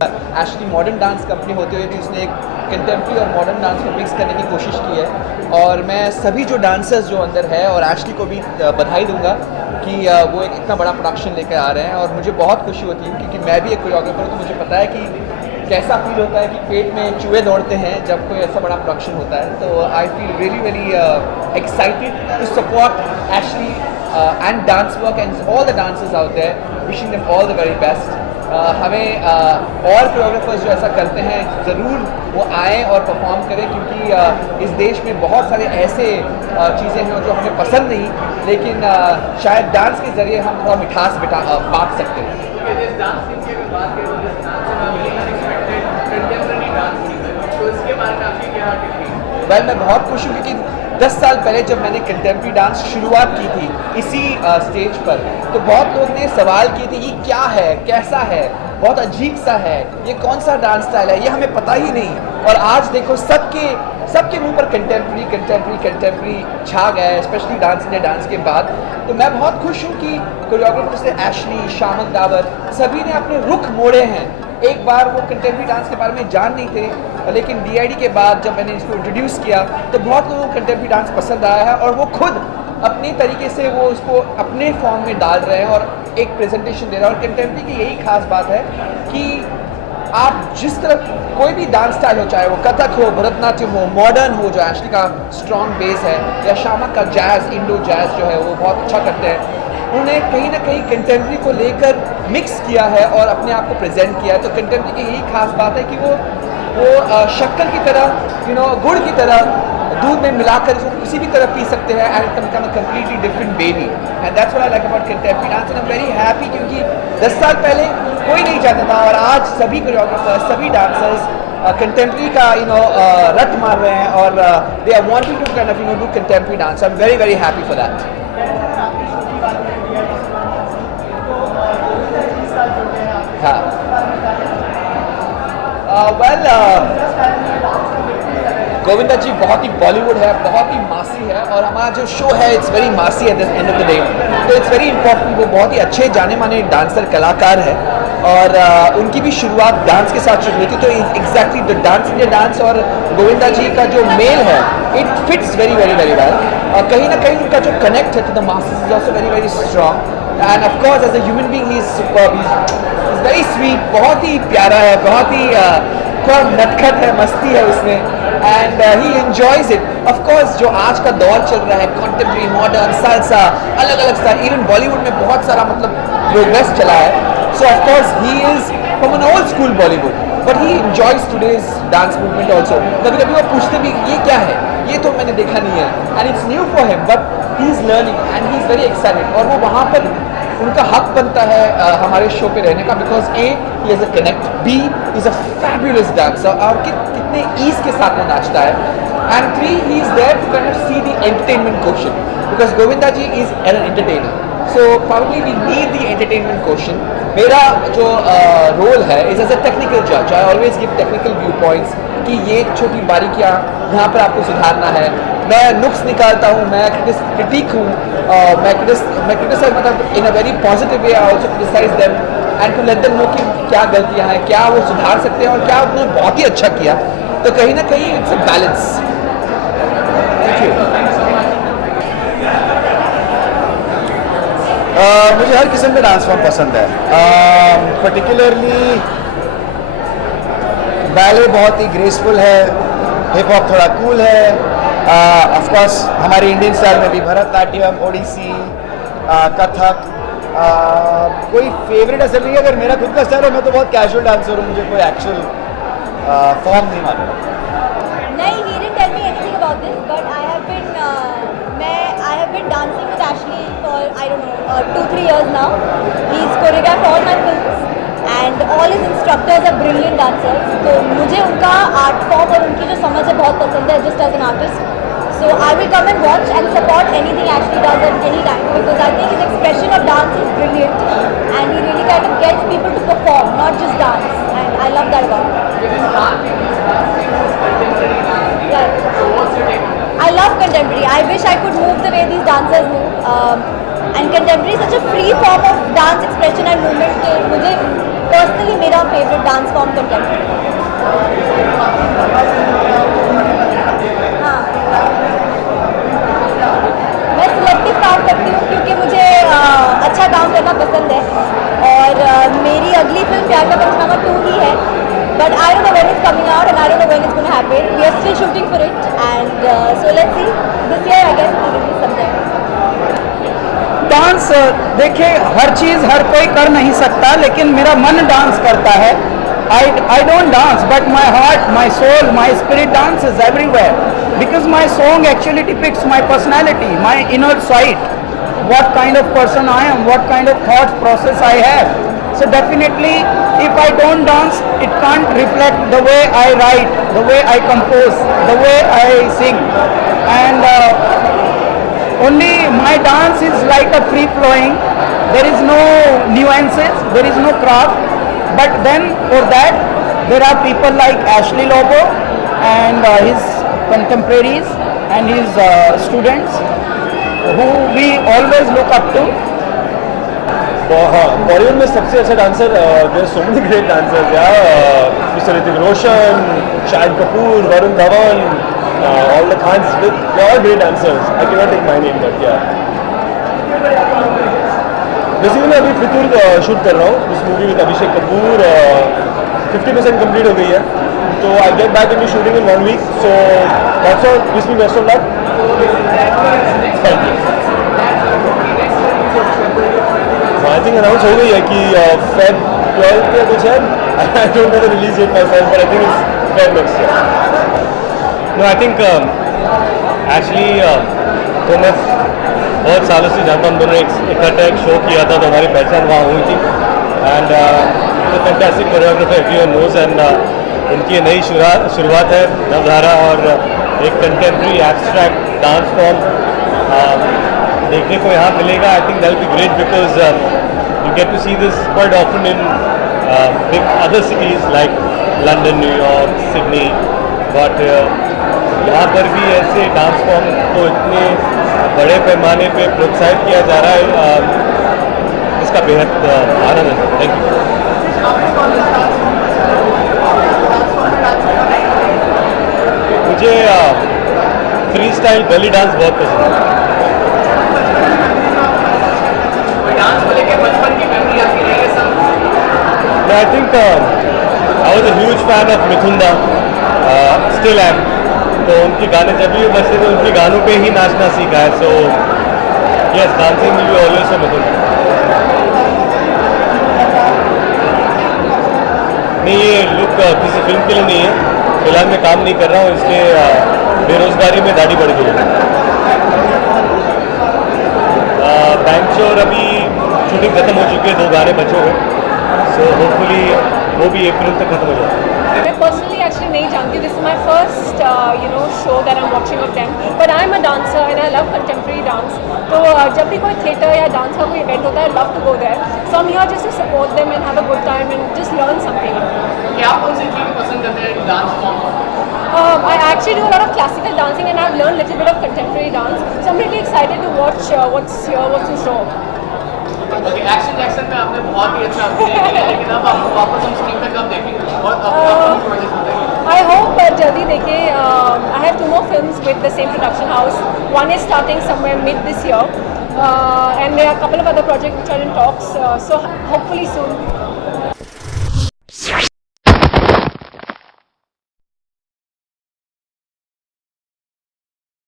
Ashley modern dance company होते हुए भी उसने एक कंटेम्प्रेरी और मॉडर्न डांस को मिक्स करने की कोशिश की है और मैं सभी जो डांसर्स जो अंदर है और एशली को भी बधाई दूंगा कि वो एक इतना बड़ा प्रोडक्शन लेकर आ रहे हैं और मुझे बहुत खुशी होती है क्योंकि मैं भी एक कोरियोग्राफर हूँ तो मुझे पता है कि कैसा फील होता है कि पेट में चूहे दौड़ते हैं जब कोई ऐसा बड़ा प्रोडक्शन होता है। तो I feel really very excited to support Ashley and dance work and all the dancers out there, wishing them all the very best. हमें और कोरियोग्राफर्स जो ऐसा करते हैं ज़रूर वो आएँ और परफॉर्म करें क्योंकि इस देश में बहुत सारे ऐसे चीज़ें हैं जो हमें पसंद नहीं लेकिन शायद डांस के ज़रिए हम थोड़ा मिठास बांट सकते हैं। वेल मैं बहुत खुश हूँ क्योंकि 10 साल पहले जब मैंने कंटेम्प्रेरी डांस शुरुआत की थी इसी स्टेज पर तो बहुत लोग ने सवाल किए थे ये क्या है, कैसा है, बहुत अजीब सा है, ये कौन सा डांस स्टाइल है, ये हमें पता ही नहीं। और आज देखो सबके मुंह पर कंटेम्प्रेरी छा गया है, स्पेशली डांस इंडिया डांस के बाद। तो मैं बहुत खुश हूँ कि कोरियोग्राफर से एशली, शामक दावर सभी ने अपने रुख मोड़े हैं। एक बार वो कंटेम्प्रेरी डांस के बारे में जान नहीं थे लेकिन DID के बाद जब मैंने इसको इंट्रोड्यूस किया तो बहुत लोगों को कंटेम्प्रेरी डांस पसंद आया है और वो खुद अपनी तरीके से वो उसको अपने फॉर्म में डाल रहे हैं और एक प्रेजेंटेशन दे रहे हैं। और कंटेम्प्रेरी की यही खास बात है कि आप जिस तरह कोई भी डांस स्टाइल हो, चाहे वो कथक हो, भरतनाट्यम हो, मॉडर्न हो जो एशली का स्ट्रॉन्ग बेस है, या शामक का जैज़, इंडो जैज़ जो है वो बहुत अच्छा करते हैं, उन्होंने कहीं ना कहीं कंटेम्प्रेरी को लेकर मिक्स किया है और अपने आप को प्रेजेंट किया है। तो कंटेम्प्रेरी की यही खास बात है कि वो शक्कर की तरह गुड़ की तरह दूध में मिलाकर इसको किसी भी तरह पी सकते हैं and it become a completely different baby and that's what I like about contemporary dance and I am very happy क्योंकि 10 साल पहले कोई नहीं चाहता था और आज सभी कोरियोग्राफर्स, सभी डांसर्स कंटेम्प्रेरी का रट मार रहे हैं और they are wanting to kind of do contemporary dance. I am very very happy for that. हाँ वेल गोविंदा जी बहुत ही बॉलीवुड है, बहुत ही मासी है और हमारा जो शो है इट्स वेरी मासी at the end of the day. तो इट्स वेरी इंपॉर्टेंट, वो बहुत ही अच्छे जाने माने डांसर कलाकार है और उनकी भी शुरुआत डांस के साथ शुरू हुई थी। तो exactly the dance India dance और गोविंदा जी का जो मेल है it fits very very very well और कहीं ना कहीं उनका जो कनेक्ट है to the masses is also very very strong and of course as a human being he is superb, he is very sweet, बहुत ही प्यारा है, बहुत ही थोड़ा नटखट है, मस्ती है उसमें and he enjoys it. Of course जो आज का दौर चल रहा है कंटेम्प्रेरी, मॉडर्न, साल्सा, अलग अलग स्टाइल, इवन बॉलीवुड में बहुत सारा प्रोग्रेस चला है। सो of course he is from an old school Bollywood but he enjoys today's dance movement also. कभी कभी वो पूछते भी ये क्या है, ये तो मैंने देखा नहीं है and it's new for him but he is learning and he is very excited और वो वहाँ पर उनका हक बनता है हमारे शो पे रहने का because A he is a connect, B is a fabulous dancer और कितने ईज के साथ वो नाचता है and 3 he is there to kind of see the entertainment quotient because Govinda ji is an entertainer so probably we need the entertainment quotient. मेरा जो role है इज एज अ टेक्निकल जज, I always give technical view points कि ये छोटी बारीकियाँ यहाँ पर आपको सुधारना है, मैं नुक्स निकालता हूँ, मैं क्रिटिक हूँ, मैं क्रिटिसाइज मतलब in a very positive way I also criticise them and to let them know कि क्या गलतियाँ हैं, क्या वो सुधार सकते हैं और क्या उन्होंने बहुत ही अच्छा किया। तो कहीं ना कहीं it's a balance. Thank you. मुझे हर किस्म का डांस फॉर्म पसंद है, पर्टिकुलरली बैले बहुत ही ग्रेसफुल है, हिप हॉप थोड़ा कूल है, ऑफ कोर्स हमारे इंडियन स्टाइल में भी भरतनाट्यम, ओडिसी, कथक, कोई फेवरेट ऐसा नहीं है। अगर मेरा खुद का स्टाइल है मैं तो बहुत कैजुअल डांसर हूँ, मुझे कोई एक्चुअल फॉर्म नहीं मालूम। नहीं, he didn't tell me anything about this, but I have been dancing with Ashley for I don't know 2-3 years now. He's choreographed all my films and all his instructors are brilliant dancers. तो मुझे उनका art form और उनकी जो समझ है बहुत पसंद है just as an artist. So I will come and watch and support anything Ashley does at any time because I think his expression of dance is brilliant and he really kind of gets people to perform, not just dance, and I love that about him. Right. I love contemporary. I wish I could move the way these dancers move. And contemporary is such a free form of dance expression and movement कि मुझे personally मेरा favourite dance form contemporary. हाँ, मैं selective काम करती हूँ क्योंकि मुझे अच्छा काम करना पसंद है और मेरी अगली फिल्म प्यार का पंचनामा 2 ही है, but I don't know when it's coming out and I don't know when it's going to happen. We are still shooting for it and so let's see. This year I guess it will release sometime. Dance देखिए, हर चीज़ हर कोई कर नहीं सकता, लेकिन मेरा मन dance करता है। I don't dance, but my heart, my soul, my spirit dances everywhere because my song actually depicts my personality, my inner side, what kind of person I am, what kind of thought process I have. So definitely, if I don't dance, it can't reflect the way I write, the way I compose, the way I sing, and only my dance is like a free flowing. There is no nuances, there is no craft. But then for that, there are people like Ashley Lobo and his contemporaries and his students who we always look up to. हाँ, बॉलीवुड में सबसे अच्छा dancer, there so many great dancers यार, mister Hrithik Roshan, Shahid Kapoor, Varun Dhawan, all the Khans, they are great dancers. I can not take my name but yeah basically मैं अभी Fitoor shoot कर रहा हूँ इस movie with Abhishek Kapoor. 50% complete हो गई है, तो I get back in shooting in 1 week. So that's all, wish me best of luck. Thank you. I think announce हो गई है कि Feb 12 या कुछ है। I don't know the release date myself, but I think it's Feb next year. No, I think actually तो मैं बहुत सालों से जानता हूँ, दोनों इकट्ठा एक शो किया था, तो हमारी पहचान वहाँ हुई थी। And fantastic choreographer everyone knows, and उनकी ये नई शुरुआत है नवधारा, और एक कंटेम्प्रेरी एब्स्ट्रैक्ट डांस फॉर्म देखने को यहाँ मिलेगा। I think that will be great because you get to see this quite often in big other cities like London, New York, Sydney, but यहाँ पर भी ऐसे डांस फॉर्म को इतने बड़े पैमाने पे प्रोत्साहित किया जा रहा है, इसका बेहद आनंद है। Thank you. मुझे फ्री स्टाइल बेली डांस बहुत पसंद है। डांस को लेकर बचपन की मेमोरी आपकी रही है सब? I think I was a huge fan of Mithun da, still M. तो उनके गाने जब भी बजते थे, उनके गानों पे ही नाचना सीखा है। So yes, dancing will be always for Mithun. नहीं, ये लुक किसी फिल्म के लिए नहीं है। फिलहाल मैं काम नहीं कर रहा हूँ, इसलिए बेरोजगारी में दाढ़ी बढ़ गई है। बैंक चोर अभी शूटिंग खत्म हो चुकी है, 2 गाने बचे हुए, सो होपफुली वो भी अप्रैल तक खत्म हो जाए। मैं पर्सनली एक्चुअली नहीं जानती, this is my first show that I am watching of them, but I am a dancer and I love contemporary dance. तो जब भी कोई थिएटर या डांस का कोई इवेंट होता है, I love to go there. So I am here just to support them and have a good time and just learn something. क्या कौन सी चीज़ पसंद करते हैं dance form? I actually do a lot of classical dancing and I've learned a little bit of contemporary dance. So I'm really excited to watch what's here, what's in store. Okay, action में आपने बहुत ही अच्छा अभिनय किया, लेकिन अब आपको वापस हम स्क्रीन पे कब देखेंगे और अपकमिंग प्रोजेक्ट बताइए। I hope जल्दी देखिए। I have 2 more films with the same production house. One is starting somewhere mid this year, and there are a couple of other projects which are in talks. So hopefully soon.